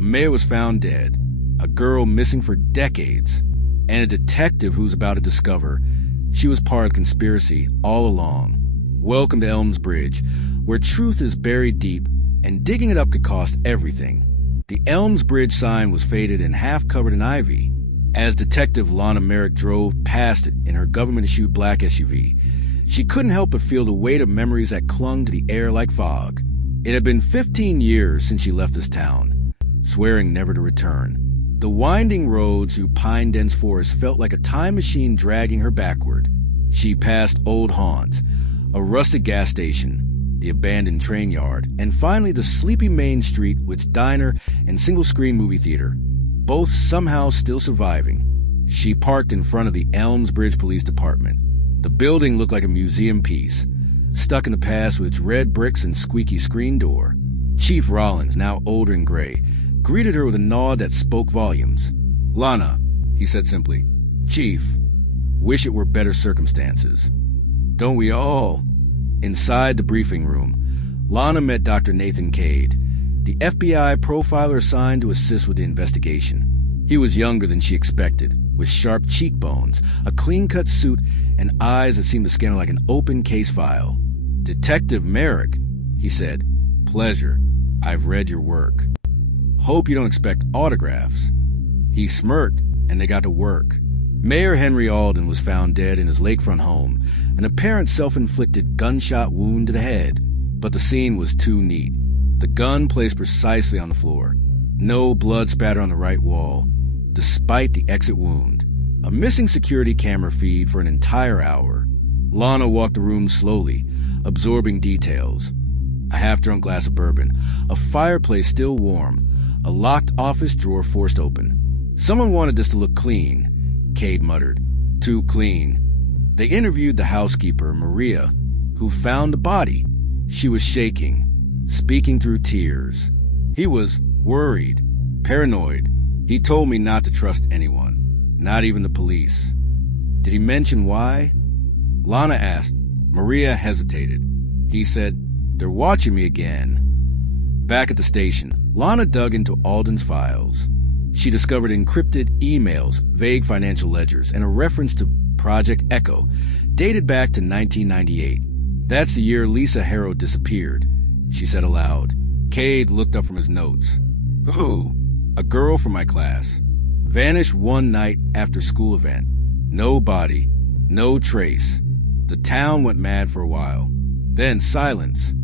A mayor was found dead, a girl missing for decades, and a detective who's about to discover she was part of the conspiracy all along. Welcome to Elmsbridge, where truth is buried deep and digging it up could cost everything. The Elmsbridge sign was faded and half covered in ivy. As Detective Lana Merrick drove past it in her government-issued black SUV, she couldn't help but feel the weight of memories that clung to the air like fog. It had been 15 years since she left this town, swearing never to return. The winding roads through pine-dense forest felt like a time machine dragging her backward. She passed old haunts, a rusted gas station, the abandoned train yard, and finally the sleepy main street with its diner and single-screen movie theater, both somehow still surviving. She parked in front of the Elmsbridge Police Department. The building looked like a museum piece, stuck in the past with its red bricks and squeaky screen door. Chief Rollins, now older and gray, greeted her with a nod that spoke volumes. "Lana," he said simply. "Chief, wish it were better circumstances. Don't we all?" Inside the briefing room, Lana met Dr. Nathan Cade, the FBI profiler assigned to assist with the investigation. He was younger than she expected, with sharp cheekbones, a clean-cut suit, and eyes that seemed to scan her like an open case file. "Detective Merrick," he said. "Pleasure. I've read your work. Hope you don't expect autographs." He smirked, and they got to work. Mayor Henry Alden was found dead in his lakefront home, an apparent self-inflicted gunshot wound to the head. But the scene was too neat. The gun placed precisely on the floor. No blood spatter on the right wall, despite the exit wound. A missing security camera feed for an entire hour. Lana walked the room slowly, absorbing details. A half-drunk glass of bourbon, a fireplace still warm, a locked office drawer forced open. "Someone wanted this to look clean," Cade muttered. "Too clean." They interviewed the housekeeper, Maria, who found the body. She was shaking, speaking through tears. He was worried, paranoid. "He told me not to trust anyone, not even the police." "Did he mention why?" Lana asked. Maria hesitated. He said, "They're watching me again." Back at the station, Lana dug into Alden's files. She discovered encrypted emails, vague financial ledgers, and a reference to Project Echo, dated back to 1998. "That's the year Lisa Harrow disappeared," she said aloud. Cade looked up from his notes. "Who?" "A girl from my class. Vanished one night after school event. No body, no trace. The town went mad for a while. Then silence."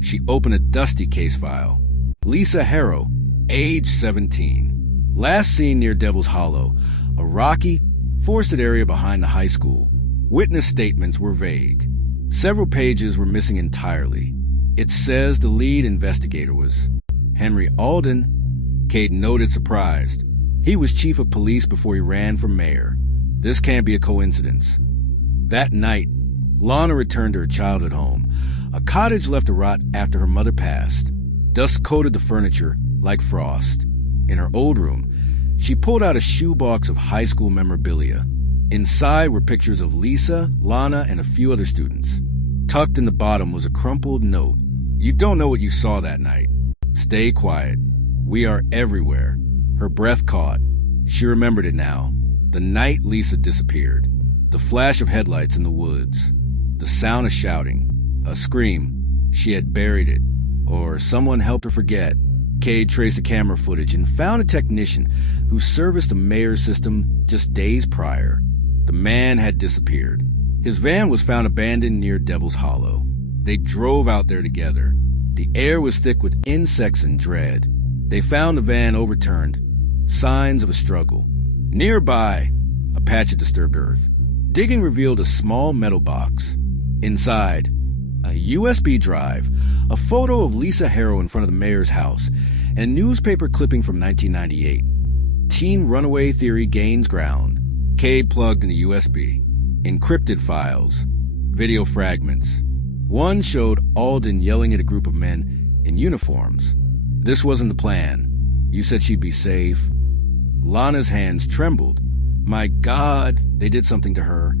She opened a dusty case file. "Lisa Harrow, age 17. Last seen near Devil's Hollow, a rocky, forested area behind the high school. Witness statements were vague. Several pages were missing entirely. It says the lead investigator was Henry Alden." Cade noted, surprised. He was chief of police before he ran for mayor. This can't be a coincidence. That night, Lana returned to her childhood home, a cottage left to rot after her mother passed. Dust coated the furniture like frost. In her old room, she pulled out a shoebox of high school memorabilia. Inside were pictures of Lisa, Lana, and a few other students. Tucked in the bottom was a crumpled note. "You don't know what you saw that night. Stay quiet. We are everywhere." Her breath caught. She remembered it now. The night Lisa disappeared. The flash of headlights in the woods. The sound of shouting. A scream. She had buried it. Or someone helped her forget. Cade traced the camera footage and found a technician who serviced the mayor's system just days prior. The man had disappeared. His van was found abandoned near Devil's Hollow. They drove out there together. The air was thick with insects and dread. They found the van overturned. Signs of a struggle. Nearby, a patch of disturbed earth. Digging revealed a small metal box. Inside, a USB drive, a photo of Lisa Harrow in front of the mayor's house, and a newspaper clipping from 1998. Teen runaway theory gains ground. Cade plugged in the USB. Encrypted files. Video fragments. One showed Alden yelling at a group of men in uniforms. "This wasn't the plan. You said she'd be safe." Lana's hands trembled. "My God, they did something to her."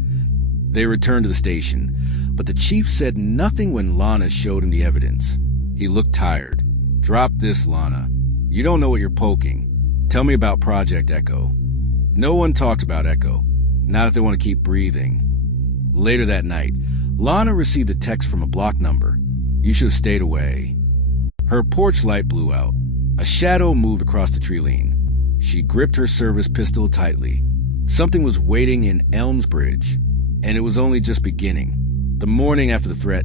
They returned to the station, but the chief said nothing when Lana showed him the evidence. He looked tired. "Drop this, Lana. You don't know what you're poking. Tell me about Project Echo. No one talked about Echo, not if they want to keep breathing. Later that night, Lana received a text from a blocked number. You should have stayed away. Her porch light blew out. A shadow moved across the tree line. She gripped her service pistol tightly. Something was waiting in Elmsbridge, and it was only just beginning. The morning after the threat,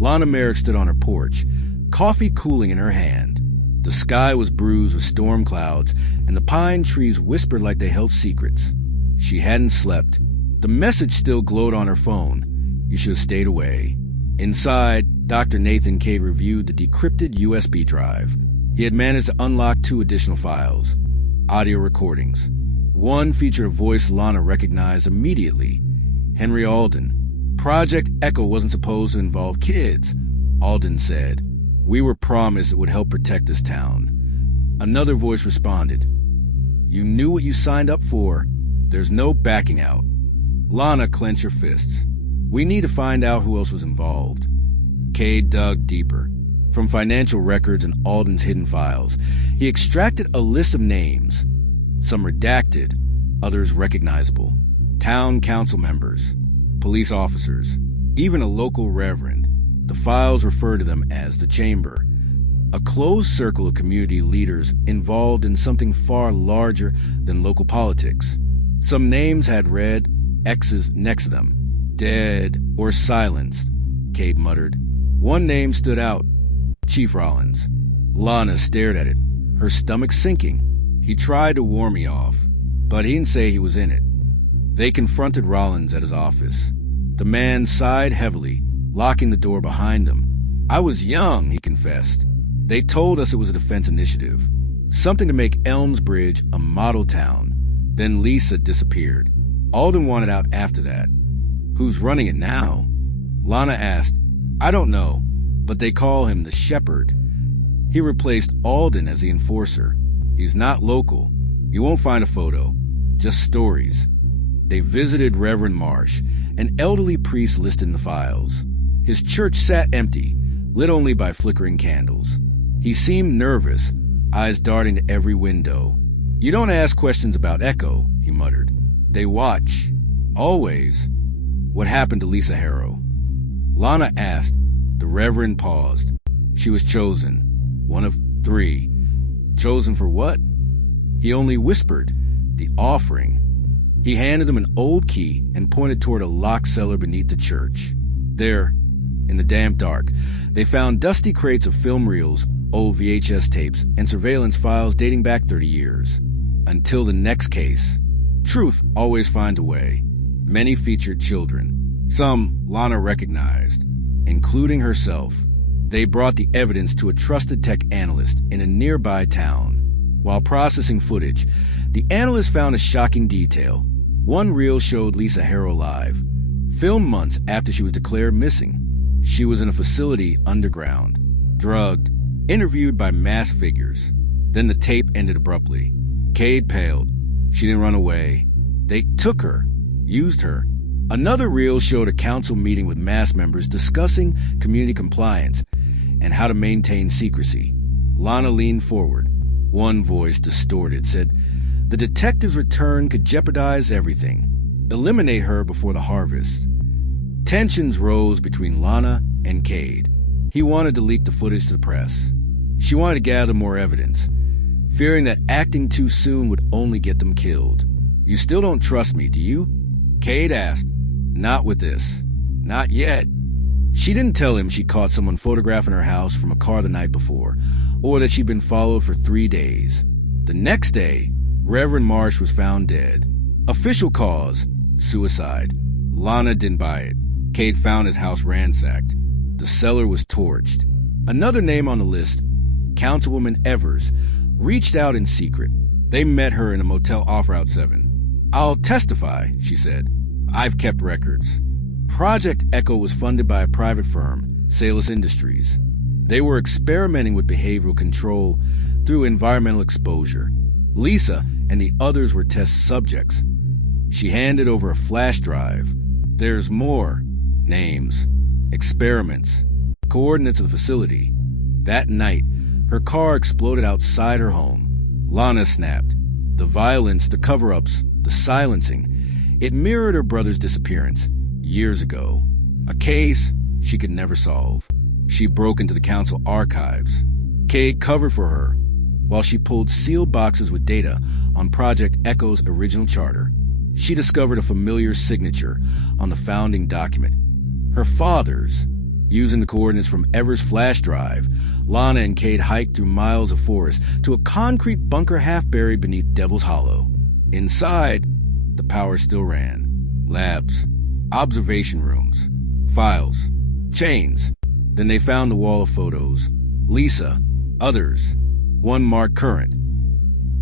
Lana Merrick stood on her porch, coffee cooling in her hand. The sky was bruised with storm clouds, and the pine trees whispered like they held secrets. She hadn't slept. The message still glowed on her phone. You should have stayed away. Inside, Dr. Nathan Cade reviewed the decrypted USB drive. He had managed to unlock 2 additional files, audio recordings. One featured a voice Lana recognized immediately. Henry Alden. Project Echo wasn't supposed to involve kids, Alden said. We were promised it would help protect this town. Another voice responded. You knew what you signed up for. There's no backing out. Lana clenched her fists. We need to find out who else was involved. Cade dug deeper. From financial records and Alden's hidden files, he extracted a list of names. Some redacted, others recognizable. Town council members, police officers, even a local reverend. The files refer to them as the Chamber, a closed circle of community leaders involved in something far larger than local politics. Some names had red X's next to them. Dead or silenced, Cade muttered. One name stood out. Chief Rollins. Lana stared at it, her stomach sinking. He tried to warn me off, but he didn't say he was in it. They confronted Rollins at his office. The man sighed heavily, locking the door behind them. I was young, he confessed. They told us it was a defense initiative, something to make Elmsbridge a model town. Then Lisa disappeared. Alden wanted out after that. Who's running it now? Lana asked. I don't know, but they call him the Shepherd. He replaced Alden as the enforcer. He's not local. You won't find a photo, just stories. They visited Reverend Marsh, an elderly priest listed in the files. His church sat empty, lit only by flickering candles. He seemed nervous, eyes darting to every window. You don't ask questions about Echo, he muttered. They watch. Always. What happened to Lisa Harrow? Lana asked. The Reverend paused. She was chosen. One of 3. Chosen for what? He only whispered, the offering. He handed them an old key and pointed toward a locked cellar beneath the church. There, in the damp dark, they found dusty crates of film reels, old VHS tapes, and surveillance files dating back 30 years. Until the next case. Truth always finds a way. Many featured children. Some Lana recognized, including herself. They brought the evidence to a trusted tech analyst in a nearby town. While processing footage, the analyst found a shocking detail. One reel showed Lisa Harrow live, filmed months after she was declared missing. She was in a facility underground, drugged, interviewed by masked figures. Then the tape ended abruptly. Cade paled. She didn't run away. They took her, used her. Another reel showed a council meeting with mass members discussing community compliance and how to maintain secrecy. Lana leaned forward. One voice, distorted, said, the detective's return could jeopardize everything. Eliminate her before the harvest. Tensions rose between Lana and Cade. He wanted to leak the footage to the press. She wanted to gather more evidence, fearing that acting too soon would only get them killed. You still don't trust me, do you? Cade asked. Not with this. Not yet. She didn't tell him she caught someone photographing her house from a car the night before, or that she'd been followed for 3 days. The next day, Reverend Marsh was found dead. Official cause, suicide. Lana didn't buy it. Cade found his house ransacked. The cellar was torched. Another name on the list, Councilwoman Evers, reached out in secret. They met her in a motel off Route 7. I'll testify, she said. I've kept records. Project Echo was funded by a private firm, Salus Industries. They were experimenting with behavioral control through environmental exposure. Lisa and the others were test subjects. She handed over a flash drive. There's more. Names. Experiments. Coordinates of the facility. That night, Her car exploded outside her home. Lana snapped. The violence, the cover-ups, the silencing. It mirrored her brother's disappearance years ago. A case she could never solve. She broke into the council archives. Cade covered for her while she pulled sealed boxes with data on Project Echo's original charter. She discovered a familiar signature on the founding document. Her father's. Using the coordinates from Ever's flash drive, Lana and Cade hiked through miles of forest to a concrete bunker half buried beneath Devil's Hollow. Inside, the power still ran. Labs, observation rooms, files, chains. Then they found the wall of photos. Lisa, others, one marked current.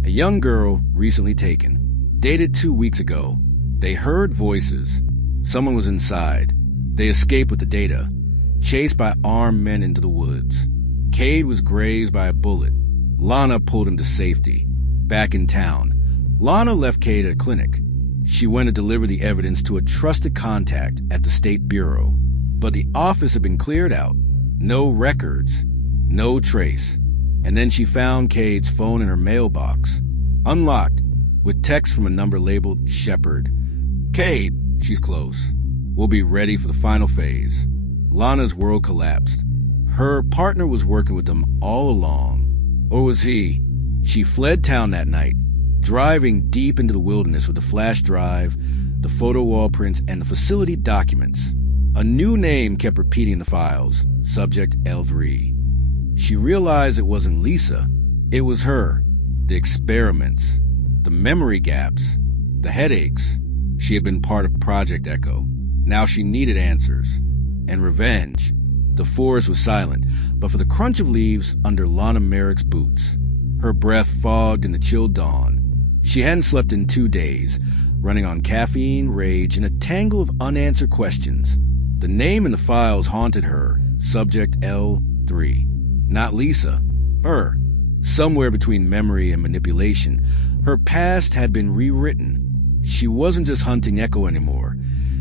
A young girl recently taken, dated 2 weeks ago. They heard voices. Someone was inside. They escaped with the data, chased by armed men into the woods. Cade was grazed by a bullet. Lana pulled him to safety. Back in town, Lana left Cade at a clinic. She went to deliver the evidence to a trusted contact at the State Bureau. But the office had been cleared out. No records, no trace. And then she found Cade's phone in her mailbox, unlocked, with text from a number labeled Shepard. "Cade, she's close. We'll be ready for the final phase." Lana's world collapsed. Her partner was working with them all along. Or was he? She fled town that night, driving deep into the wilderness with the flash drive, the photo wall prints, and the facility documents. A new name kept repeating in the files, Subject L3. She realized it wasn't Lisa. It was her. The experiments, the memory gaps, the headaches. She had been part of Project Echo. Now she needed answers. And revenge. The forest was silent, but for the crunch of leaves under Lana Merrick's boots. Her breath fogged in the chill dawn. She hadn't slept in 2 days, running on caffeine, rage, and a tangle of unanswered questions. The name in the files haunted her, Subject L3. Not Lisa. Her. Somewhere between memory and manipulation, her past had been rewritten. She wasn't just hunting Echo anymore.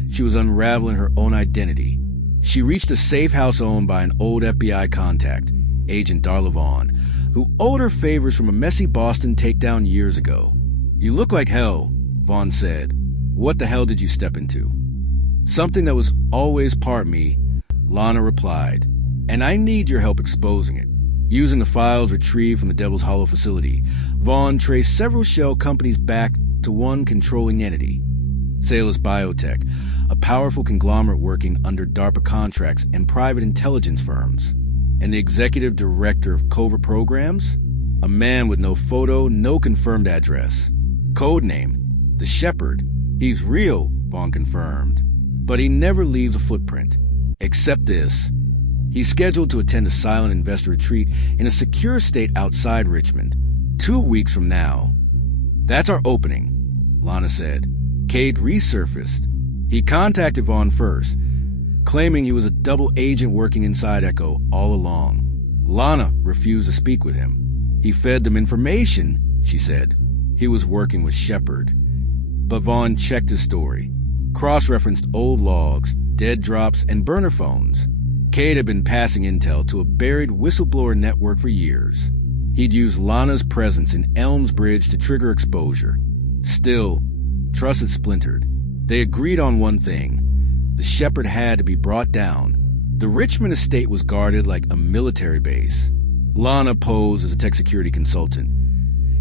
She was unraveling her own identity. She reached a safe house owned by an old FBI contact, Agent Darla Vaughn, who owed her favors from a messy Boston takedown years ago. "You look like hell," Vaughn said. "What the hell did you step into?" "Something that was always part me," Lana replied, "and I need your help exposing it." Using the files retrieved from the Devil's Hollow facility, Vaughn traced several shell companies back to one controlling entity, Salus Biotech, a powerful conglomerate working under DARPA contracts and private intelligence firms. And the executive director of covert programs? A man with no photo, no confirmed address. Codename, the Shepherd. He's real, Vaughn confirmed. But he never leaves a footprint. Except this. He's scheduled to attend a silent investor retreat in a secure state outside Richmond, 2 weeks from now. "That's our opening," Lana said. Cade resurfaced. He contacted Vaughn first, claiming he was a double agent working inside Echo all along. Lana refused to speak with him. "He fed them information," she said. He was working with Shepard. But Vaughn checked his story, cross-referenced old logs, dead drops, and burner phones. Cade had been passing intel to a buried whistleblower network for years. He'd used Lana's presence in Elmsbridge to trigger exposure. Still, trust had splintered. They agreed on one thing. The Shepherd had to be brought down. The Richmond estate was guarded like a military base. Lana posed as a tech security consultant.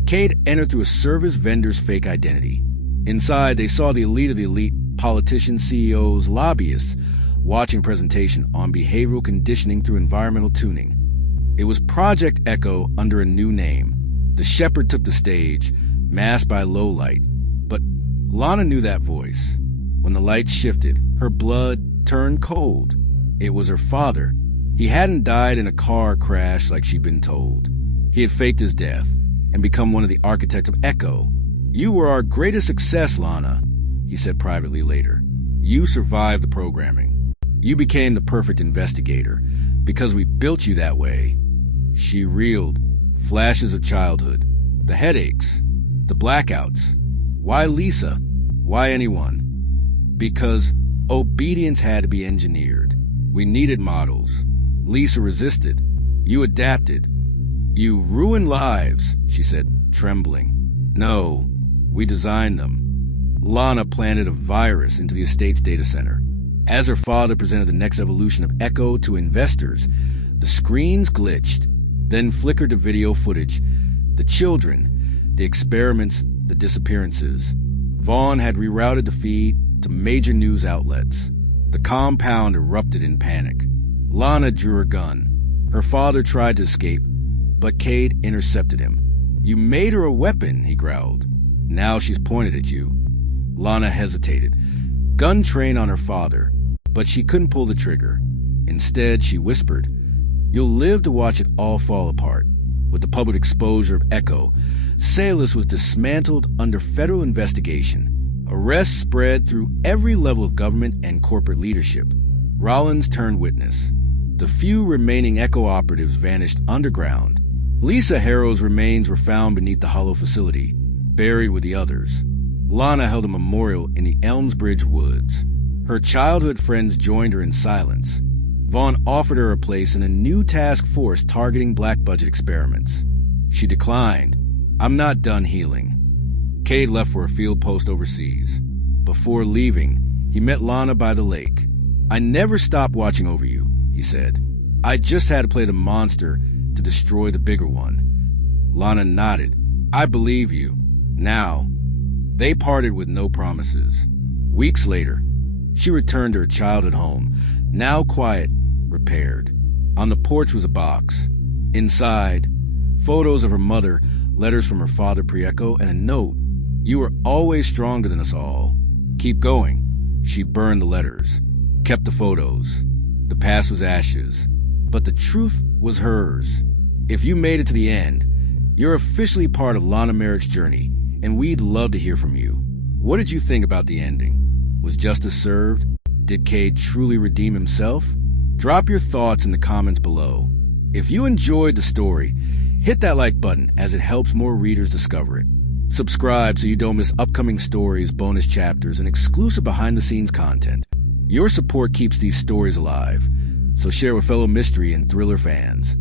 Cade entered through a service vendor's fake identity. Inside, they saw the elite of the elite, politicians, CEOs, lobbyists, watching presentation on behavioral conditioning through environmental tuning. It was Project Echo under a new name. The Shepherd took the stage, masked by low light. But Lana knew that voice. When the lights shifted, her blood turned cold. It was her father. He hadn't died in a car crash like she'd been told. He had faked his death and become one of the architects of Echo. "You were our greatest success, Lana," he said privately later. "You survived the programming. You became the perfect investigator because we built you that way." She reeled. Flashes of childhood. The headaches. The blackouts. Why Lisa? Why anyone? Because obedience had to be engineered. We needed models. Lisa resisted. You adapted. You ruin lives, she said, trembling. No, we designed them. Lana planted a virus into the estate's data center. As her father presented the next evolution of Echo to investors, the screens glitched, then flickered to video footage. The children, the experiments, the disappearances. Vaughn had rerouted the feed to major news outlets. The compound erupted in panic. Lana drew her gun. Her father tried to escape, but Cade intercepted him. You made her a weapon, he growled. Now she's pointed at you. Lana hesitated. Gun trained on her father, but she couldn't pull the trigger. Instead, she whispered, You'll live to watch it all fall apart. With the public exposure of Echo, Salus was dismantled under federal investigation. Arrests spread through every level of government and corporate leadership. Rollins turned witness. The few remaining Echo operatives vanished underground. Lisa Harrow's remains were found beneath the hollow facility, buried with the others. Lana held a memorial in the Elmsbridge woods. Her childhood friends joined her in silence. Vaughn offered her a place in a new task force targeting black-budget experiments. She declined. I'm not done healing. Cade left for a field post overseas. Before leaving, he met Lana by the lake. I never stopped watching over you, he said. I just had to play the monster to destroy the bigger one. Lana nodded. I believe you. Now, they parted with no promises. Weeks later, she returned to her childhood home, now quiet, repaired. On the porch was a box. Inside, photos of her mother, letters from her father pre-Echo, and a note. You were always stronger than us all. Keep going. She burned the letters, kept the photos. The past was ashes, but the truth was hers. If you made it to the end, you're officially part of Lana Merrick's journey, and we'd love to hear from you. What did you think about the ending? Was justice served? Did Cade truly redeem himself? Drop your thoughts in the comments below. If you enjoyed the story, hit that like button as it helps more readers discover it. Subscribe so you don't miss upcoming stories, bonus chapters, and exclusive behind-the-scenes content. Your support keeps these stories alive, so share with fellow mystery and thriller fans.